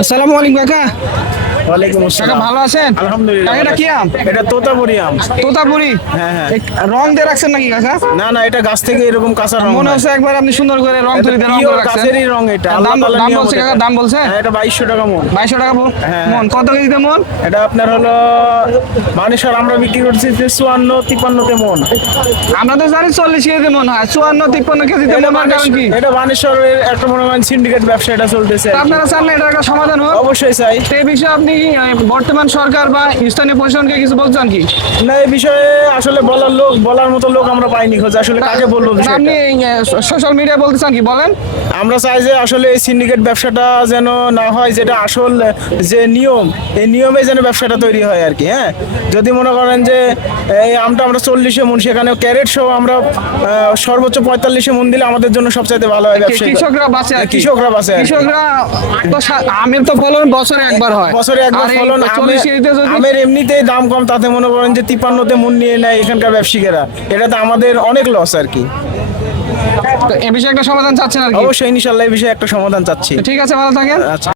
আসসালামু আলাইকুম কাকা। ওয়ালাইকুম কাকা আসসালাম। ভালো আছেন? আলহামদুলিল্লাহ। কাকা, এটা কি আম? এটা তোতাপুরি আম। তোতাপুরি? হ্যাঁ, হ্যাঁ। এই রং দিয়ে রাখছেন নাকি কাকা? না না, এটা গাছ থেকে এরকম কাঁচা রং মনে হয়। হচ্ছে একবার আপনি সুন্দর করে রং এটা তুলি দিয়ে রং pure করে রাখছেন। গাছেরই রং এটা। দাম আল্লাহ তাআলার দাম নিয়ামত বলছে কাকা, এটা। দাম বলছে হ্যাঁ, এটা 2200 টাকা মন। 2200 টাকা হ্যাঁ, মন। কত কেজিতে মন? এটা আপনার হলো মানেশ্বর আমরা বিক্রি করছি যে 54-53 তে মন। আমরা তো জানি 40 কেজিতে মন হয়, 54-53 কেজিতে মন হওয়ার কারণ কি? এটা বানেশ্বরের একটা মনে করেন সিন্ডিকেট ব্যবসা এটা চলতেছে তা আর কি। আপনারা চান না এটার একটা সমাধান হোক? অবশ্যই চাই। তো এই বিষয়ে আপনি কি বর্তমান সরকার বা স্থানীয় প্রশাসনকে কিছু বলছেন কি? না, এই বিষয়ে আসলে বলার মতো লোক আমরা পাইনি খোঁজ। আসলে কাকে বলবো না, বিষয়টা? আপনি সোশ্যাল মিডিয়ায় বলতে চান কি বলেন? আমরা চাই যে আসলে এই সিন্ডিকেট ব্যবসাটা যেন না হয়, যেটা আসল যে নিয়ম, এই নিয়মে যেন ব্যবসাটা তৈরি হয় আর কি। হ্যাঁ, যদি মনে করেন যে এই আমটা আমরা 40 মন, সেখানে ক্যারেট সহ আমরা সর্বোচ্চ 45 মন দিলে আমাদের জন্য সবচাইতে ভালো হয় ব্যবসা। কৃষকরা বাঁচে আর কি। কৃষকরা বাঁচে আর কি। কৃষকরা তো আমের তো ফলন বছরে একবার হয়। বছরে একবার আর এই ফলন। 40 কেজিতে যদি আমের এমনিতেই দাম কম, তাতে মনে করেন যে 53-তে মন নিয়ে নেয় এখানকার ব্যবসায়ীরা, এটাতে আমাদের অনেক লস আর কি। তো এ বিষয়ে একটা সমাধান চাচ্ছেন আর কি। অবশ্যই ইনশাল্লাহ এই বিষয়ে একটা সমাধান চাচ্ছি। ঠিক আছে, ভালো থাকেন। আচ্ছা।